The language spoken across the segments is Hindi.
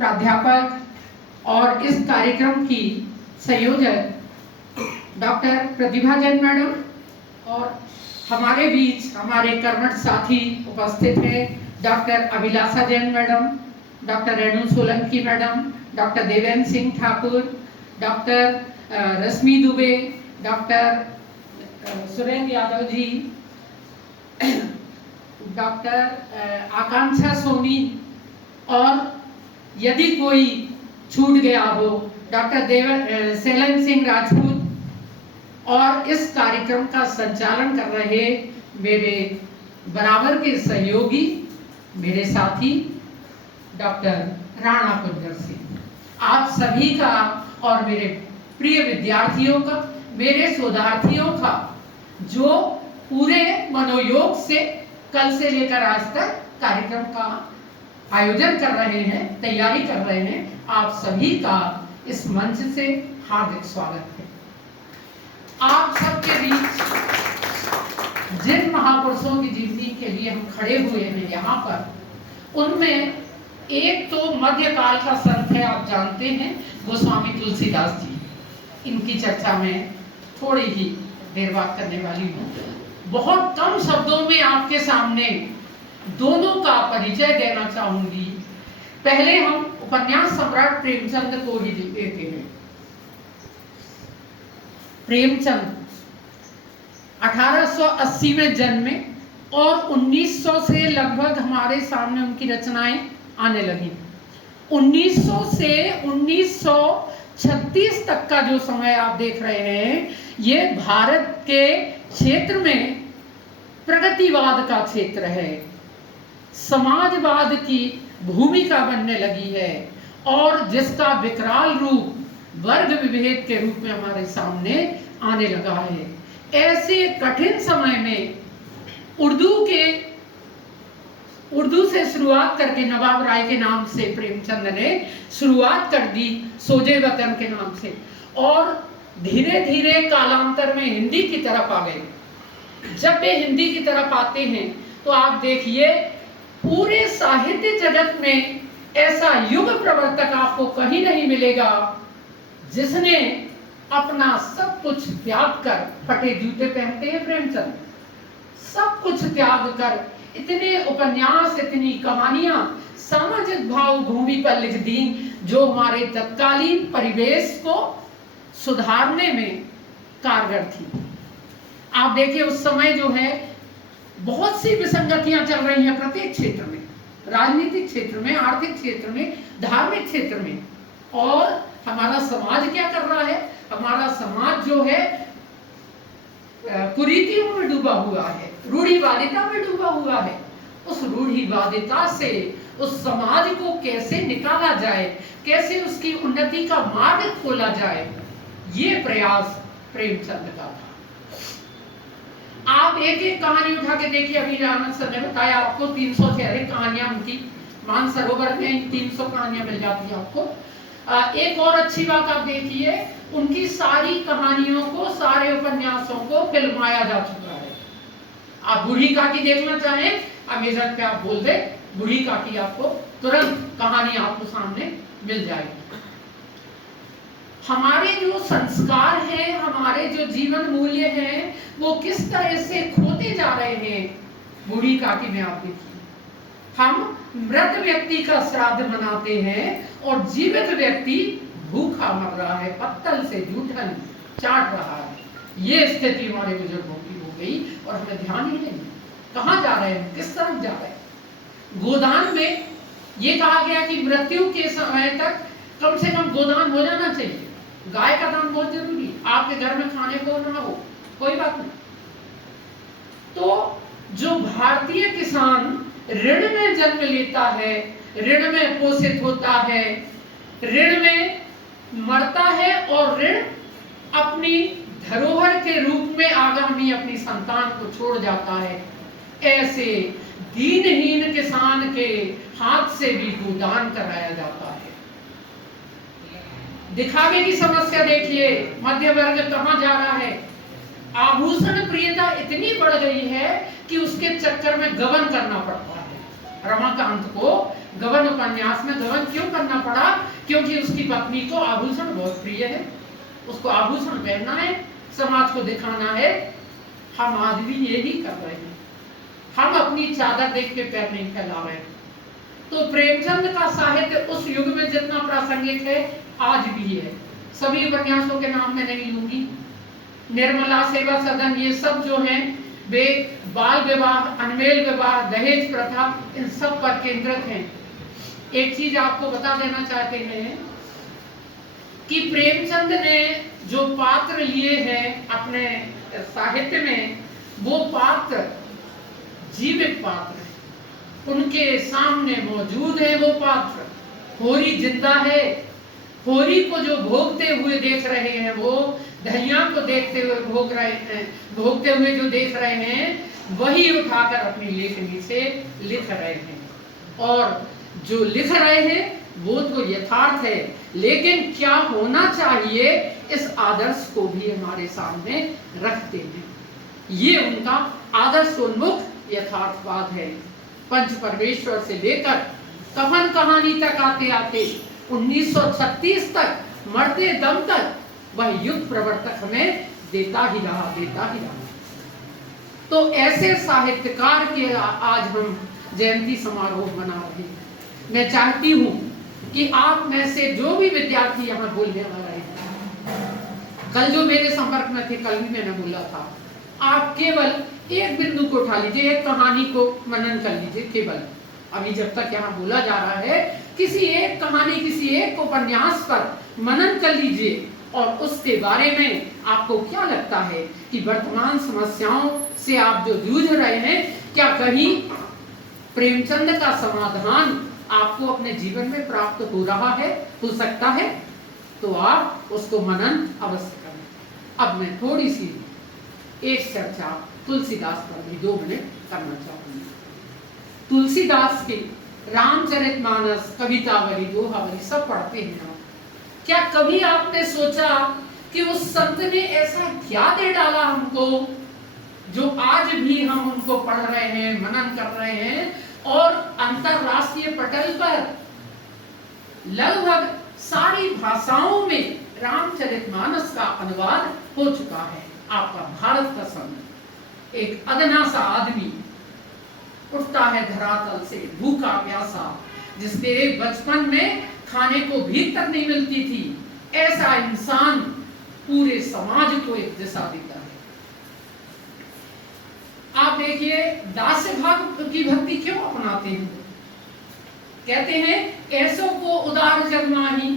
प्राध्यापक और इस कार्यक्रम की संयोजक डॉक्टर प्रतिभा जैन मैडम और हमारे बीच हमारे कर्मठ साथी उपस्थित हैं doctor Abhilasha Jain madam, doctor Renu Solanki madam, doctor Devendra Singh Thakur, doctor Rashmi Dubey, doctor Surendra Yadav ji, doctor Akanksha Soni और यदि कोई छूट गया हो डॉक्टर सेलन सिंह राजपूत और इस कार्यक्रम का संचालन कर रहे मेरे बराबर के सहयोगी मेरे साथी डॉक्टर राणा कुंजर सिंह। आप सभी का और मेरे प्रिय विद्यार्थियों का, मेरे शोधार्थियों का जो पूरे मनोयोग से कल से लेकर आज तक कार्यक्रम का आयोजन कर रहे हैं, तैयारी कर रहे हैं, आप सभी का इस मंच से हार्दिक स्वागत है। आप सबके बीच जिन महापुरुषों की जीवनी के लिए हम खड़े हुए हैं यहाँ पर, उनमें एक तो मध्यकाल का संत है, आप जानते हैं, गोस्वामी तुलसीदास जी। इनकी चर्चा में थोड़ी ही देर बात करने वाली हूँ। बहुत कम शब्दों में आपके सामने दोनों का परिचय देना चाहूंगी। पहले हम उपन्यास सम्राट प्रेमचंद को ही लेते हैं। प्रेमचंद 1880 में जन्मे और 1900 से लगभग हमारे सामने उनकी रचनाएं आने लगी। 1900 से 1936 तक का जो समय आप देख रहे हैं, ये भारत के क्षेत्र में प्रगतिवाद का क्षेत्र है, समाजवाद की भूमिका बनने लगी है और जिसका विकराल रूप वर्ग विभेद के रूप में हमारे सामने आने लगा है। ऐसे कठिन समय में उर्दू से शुरुआत करके नवाब राय के नाम से प्रेमचंद ने शुरुआत कर दी, सोजे वतन के नाम से, और धीरे धीरे कालांतर में हिंदी की तरफ आ गए। जब वे हिंदी की तरफ आते हैं तो आप देखिए पूरे साहित्य जगत में ऐसा युग प्रवर्तक आपको कहीं नहीं मिलेगा जिसने अपना सब कुछ त्याग कर, फटे जूते पहनते हैं प्रेमचंद, सब कुछ त्याग कर इतने उपन्यास, इतनी कहानियां सामाजिक भाव भूमि पर लिख दी जो हमारे तत्कालीन परिवेश को सुधारने में कारगर थी। आप देखिए उस समय जो है बहुत सी विसंगतियां चल रही हैं प्रत्येक क्षेत्र में, राजनीतिक क्षेत्र में, आर्थिक क्षेत्र में, धार्मिक क्षेत्र में, और हमारा समाज क्या कर रहा है? हमारा समाज जो है कुरीतियों में डूबा हुआ है, रूढ़िवादिता में डूबा हुआ है। उस रूढ़िवादिता से उस समाज को कैसे निकाला जाए, कैसे उसकी उन्नति का मार्ग खोला जाए, ये प्रयास प्रेमचंद का था। आप एक एक कहानी उठा के देखिए। अभी राणा सर ने बताया आपको 300 से अधिक कहानियां उनकी मानसरोवर में 300 कहानियां मिल जाती है आपको। एक और अच्छी बात आप देखिए, उनकी सारी कहानियों को, सारे उपन्यासों को फिल्माया जा चुका है। आप बूढ़ी काकी देखना चाहें, अमेज़न पे आप बोल दे बूढ़ी काकी, आपको तुरंत कहानी आपको सामने मिल जाएगी। हमारे जो संस्कार हैं, हमारे जो जीवन मूल्य हैं, वो किस तरह से खोते जा रहे हैं बूढ़ी काकी में। आप देखिए, हम मृत व्यक्ति का श्राद्ध मनाते हैं और जीवित व्यक्ति भूखा मर रहा है, पत्तल से जूठन चाट रहा है। ये स्थिति हमारे बुजुर्गों की हो गई और हमें ध्यान ही नहीं। कहाँ जा रहे हैं, किस तरफ जा रहे हैं? गोदान में ये कहा गया कि मृत्यु के समय तक कम से कम गोदान हो जाना चाहिए। गाय का दान बहुत जरूरी है। आपके घर में खाने को ना हो कोई बात नहीं। तो जो भारतीय किसान ऋण में जन्म लेता है, ऋण में पोषित होता है, ऋण में मरता है और ऋण अपनी धरोहर के रूप में आगामी अपनी संतान को छोड़ जाता है, ऐसे दीनहीन किसान के हाथ से भी गोदान कराया जाता है। दिखावे की समस्या देखिए, मध्य वर्ग कहां जा रहा है? आभूषण प्रियता इतनी बढ़ गई है कि उसके चक्कर में गबन करना पड़ता है। रमाकांत को गबन उपन्यास में गबन क्यों करना पड़ा? क्योंकि उसकी पत्नी को आभूषण बहुत प्रिय है, उसको आभूषण पहनना है, समाज को दिखाना है। हम आज भी यही कर रहे हैं, हम अपनी चादर देख के पैर नहीं फैला रहे हैं। तो प्रेमचंद का साहित्य उस युग में जितना प्रासंगिक है आज भी है। सभी उपन्यासों के नाम मैं नहीं लूंगी, निर्मला सेवा सदन, ये सब जो हैं वे बाल विवाह, अनमेल विवाह, दहेज प्रथा, इन सब पर केंद्रित हैं। एक चीज आपको बता देना चाहते हैं कि प्रेमचंद ने जो पात्र लिए हैं अपने साहित्य में, वो पात्र जीवित पात्र है, उनके सामने मौजूद है वो पात्र। होरी जिंदा है, होरी को जो भोगते हुए देख रहे हैं, वो दहिया को देखते हुए भोगते हुए जो देख रहे हैं, वही उठाकर अपनी लेखनी से लिख रहे हैं। और जो लिख रहे हैं वो तो यथार्थ है, लेकिन क्या होना चाहिए इस आदर्श को भी हमारे सामने रखते हैं। ये उनका आदर्शोन्मुख यथार्थवाद है। पंच परमेश्वर से लेकर कफन कहानी तक आते आते 1936 तक, मरते दम तक वह युग प्रवर्तक हमें देता ही रहा। तो ऐसे साहित्यकार के आज हम जयंती समारोह मना रहे हैं। मैं चाहती हूँ कि आप में से जो भी विद्यार्थी यहाँ बोलने वाला है, कल जो मेरे संपर्क में थे, कल भी मैंने बोला था, आप केवल एक बिंदु को उठा लीजिए, एक कहानी को मनन कर लीजिए। केवल अभी जब तक यहाँ बोला जा रहा है, किसी एक कहानी, किसी एक उपन्यास पर मनन कर लीजिए और उसके बारे में आपको क्या लगता है कि वर्तमान समस्याओं से आप जो जूझ रहे हैं, क्या कहीं प्रेमचंद का समाधान आपको अपने जीवन में प्राप्त हो रहा है, हो सकता है? तो आप उसको मनन अवश्य करें। अब मैं थोड़ी सी एक चर्चा तुलसीदास पर भी 2 मिनट करना चाहूंगी। तुलसीदास के रामचरितमानस, कवितावली, दोहावली सब पढ़ते हैं आप। क्या कभी आपने सोचा कि उस संत ने ऐसा क्या दे डाला हमको, जो आज भी हम उनको पढ़ रहे हैं, मनन कर रहे हैं, और अंतरराष्ट्रीय पटल पर लगभग सारी भाषाओं में रामचरितमानस का अनुवाद हो चुका है। आपका भारत का संत, एक अदना सा आदमी उठता है धरातल से, भूखा प्यासा, जिसके बचपन में खाने को भीख तक नहीं मिलती थी, ऐसा इंसान पूरे समाज को एक दिशा देता है। आप देखिए दास्य भाव की भक्ति क्यों अपनाते हैं? कहते हैं ऐसो को उदार जग माही,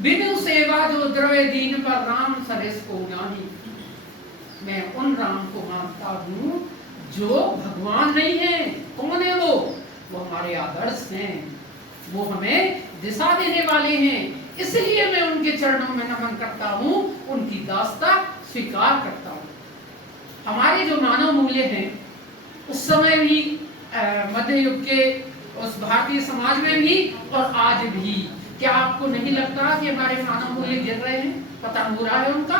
बिनु सेवा जो द्रव्य दीन पर राम सरिस को नाही। मैं उन राम को मानता हूँ जो भगवान नहीं है। कौन है वो? वो हमारे आदर्श हैं, वो हमें दिशा देने वाले हैं। इसलिए मैं उनके चरणों में नमन करता हूँ, उनकी दास्ता स्वीकार करता हूँ। हमारे जो मानव मूल्य हैं, उस समय भी मध्य युग के उस भारतीय समाज में भी और आज भी, क्या आपको नहीं लगता कि हमारे मानव मूल्य गिर रहे हैं, पतन हो रहा है उनका?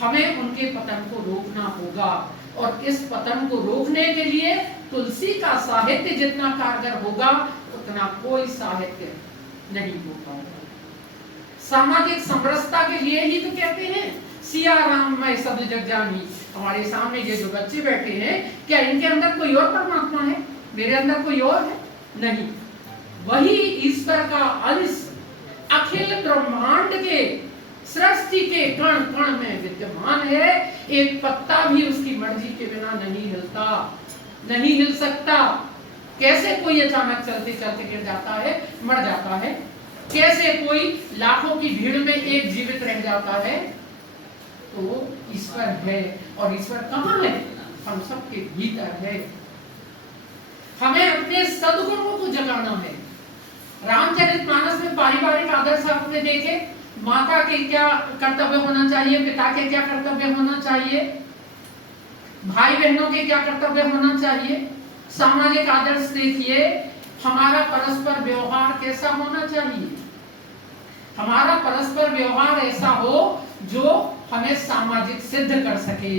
हमें उनके पतन को रोकना होगा, और इस पतन को रोकने के लिए तुलसी का साहित्य जितना कारगर होगा, उतना कोई साहित्य नहीं हो पाएगा। सामाजिक समरसता के लिए ही तो कहते हैं सिया राम मैं सब जग जानी। हमारे सामने ये जो बच्चे बैठे हैं, क्या इनके अंदर कोई और परमात्मा है? मेरे अंदर कोई और है? नहीं, वही ईश्वर का अंश अखिल ब्रह्मांड के सृष्टि के कण कण में विद्यमान है। एक पत्ता भी उसकी मर्जी के बिना नहीं हिलता, नहीं हिल सकता। कैसे कोई अचानक चलते चलते गिर जाता है, मर जाता है? कैसे कोई लाखों की भीड़ में एक जीवित रह जाता है? तो ईश्वर है, और ईश्वर कहाँ है? हम सबके भीतर है। हमें अपने सद्गुणों को जगाना है। रामचरितमानस में पारिवारिक आदर्श आपने देखे, माता के क्या कर्तव्य होना चाहिए, पिता के क्या कर्तव्य होना चाहिए, भाई बहनों के क्या कर्तव्य होना चाहिए। सामाजिक आदर्श देखिए, हमारा परस्पर व्यवहार कैसा होना चाहिए। हमारा परस्पर व्यवहार ऐसा हो जो हमें सामाजिक सिद्ध कर सके।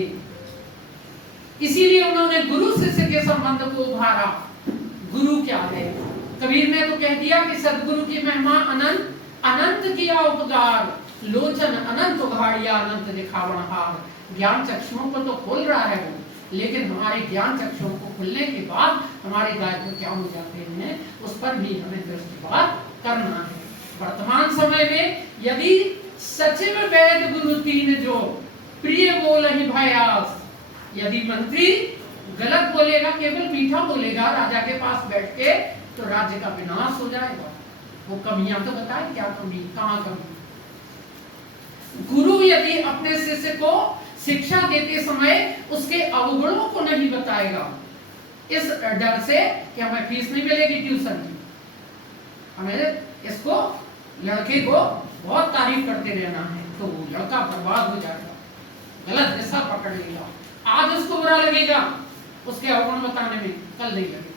इसीलिए उन्होंने गुरु शिष्य के संबंध को उभारा। गुरु क्या है? कबीर ने तो कह दिया कि सदगुरु की महिमा अनंत, अनंत किया उपकार, लोचन अनंत उघाड़िया, अनंत दिखावन हार। ज्ञान चक्षुओं को तो खोल रहा है वो, लेकिन हमारे ज्ञान चक्षुओं को खुलने के बाद हमारे दायित्व क्या हो जाते हैं, उस पर भी हमें दृष्टिपात करना है। वर्तमान समय में यदि सचिव वैद गुरु तीन जो, प्रिय बोलहि भयास, यदि मंत्री गलत बोलेगा, केवल मीठा बोलेगा राजा के पास बैठ के, तो राज्य का विनाश हो जाएगा। वो कमियां तो बताए, क्या कमी, कहाँ कमी। गुरु यदि अपने शिष्य को शिक्षा देते समय उसके अवगुणों को नहीं बताएगा, इस डर से कि हमें फीस नहीं मिलेगी ट्यूशन की, हमें इसको लड़के को बहुत तारीफ करते रहना है, तो वो लड़का बर्बाद हो जाएगा, गलत दिशा पकड़ लेगा। आज उसको बुरा लगेगा उसके अवगुण बताने में, कल नहीं लगेगा।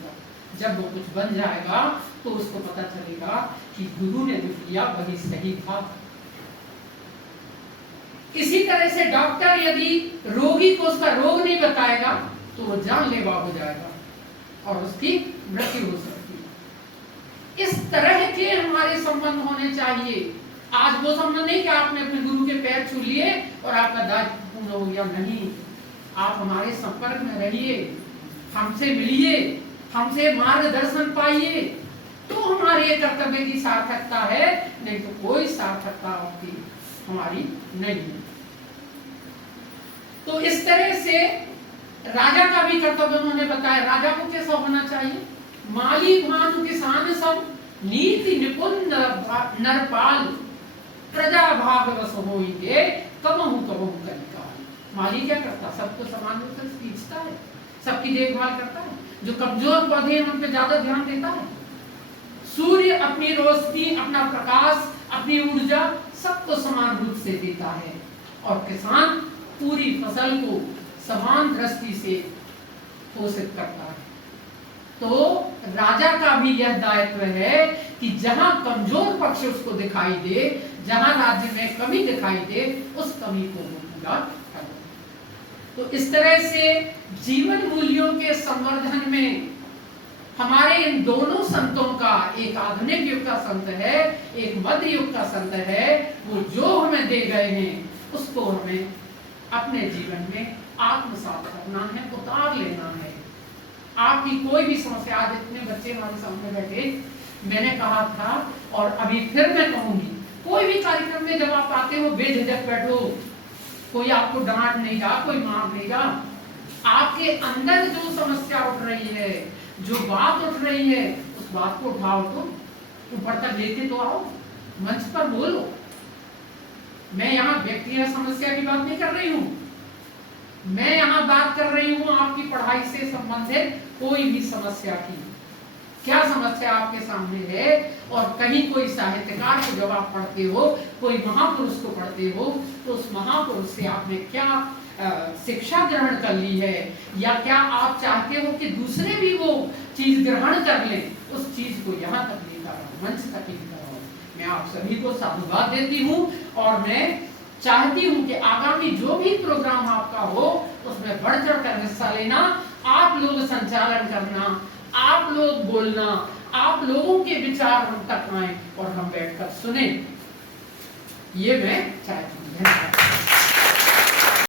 जब वो कुछ बन जाएगा तो उसको पता चलेगा कि गुरु ने जो किया वही सही था। इसी तरह से डॉक्टर यदि रोगी को उसका रोग नहीं बताएगा तो वो जानलेवा हो जाएगा और उसकी मृत्यु हो सकती है। इस तरह के हमारे संबंध होने चाहिए। आज वो संबंध नहीं कि आपने अपने गुरु के पैर छू लिए और आपका दायित्व पूर्ण हो गया, नहीं। आप हमारे संपर्क में रहिए, हमसे मिलिए, हमसे मार्गदर्शन पाइए, तो हमारे कर्तव्य की सार्थकता है, नहीं तो कोई सार्थकता आपकी हमारी नहीं है। तो इस तरह से राजा का भी कर्तव्य उन्होंने बताया। राजा को कैसा होना चाहिए? माली भानु किसान सब, नीति निपुण नरपाल, प्रजा भाग बस होइगे, कबहु कबहु कलिकाल। माली क्या करता? सबको समान रूप से सींचता है, सबकी देखभाल करता है, जो कमजोर पौधे हैं उन पे ज्यादा ध्यान देता है। सूर्य अपनी रोशनी, अपना प्रकाश, अपनी ऊर्जा सबको समान रूप से देता है, और किसान पूरी फसल को समान दृष्टि से पोषित करता है। तो राजा का भी यह दायित्व है कि जहां कमजोर पक्ष उसको दिखाई दे, जहां राज्य में कमी दिखाई दे, उस कमी को वो पूरा करे। तो इस तरह से जीवन मूल्यों के संवर्धन में हमारे इन दोनों संतों का, एक आधुनिक युग का संत है, एक मध्य युग का संत है, वो जो हमें दे गए हैं उसको हमें अपने जीवन में आत्मसात करना है, उतार लेना है। आपकी कोई भी समस्या, आज इतने बच्चे हमारे सामने बैठे, मैंने कहा था और अभी फिर मैं कहूंगी, कोई भी कार्यक्रम में जब आप आते हो बेझिझक बैठो, कोई आपको डांट नहीं रहा, कोई मार नहीं रहा। आपके अंदर जो समस्या उठ रही है, जो बात उठ रही है, उस बात को उठाओ, तो ऊपर तक लेके तो आओ, मंच पर बोलो। मैं यहाँ व्यक्तिगत समस्या की बात नहीं कर रही हूँ, मैं यहाँ बात कर रही हूँ आपकी पढ़ाई से संबंधित कोई भी समस्या की। क्या समस्या आपके सामने है, और कहीं कोई साहित्यकार को जब आप पढ़ते हो, कोई महापुरुष को पढ़ते हो, तो उस महापुरुष से आपने क्या शिक्षा ग्रहण कर ली है, या क्या आप चाहते हो कि दूसरे भी वो चीज ग्रहण कर लें, उस चीज को यहाँ तक लेकर आओ, मंच तक लेकर आओ। मैं आप सभी को साधुवाद देती हूँ, और मैं चाहती हूँ कि आगामी जो भी प्रोग्राम आपका हो उसमें बढ़ चढ़ कर हिस्सा लेना, आप लोग संचालन करना, आप लोग बोलना, आप लोगों के विचार हम तक आए और हम बैठकर सुने, ये मैं चाहती हूँ।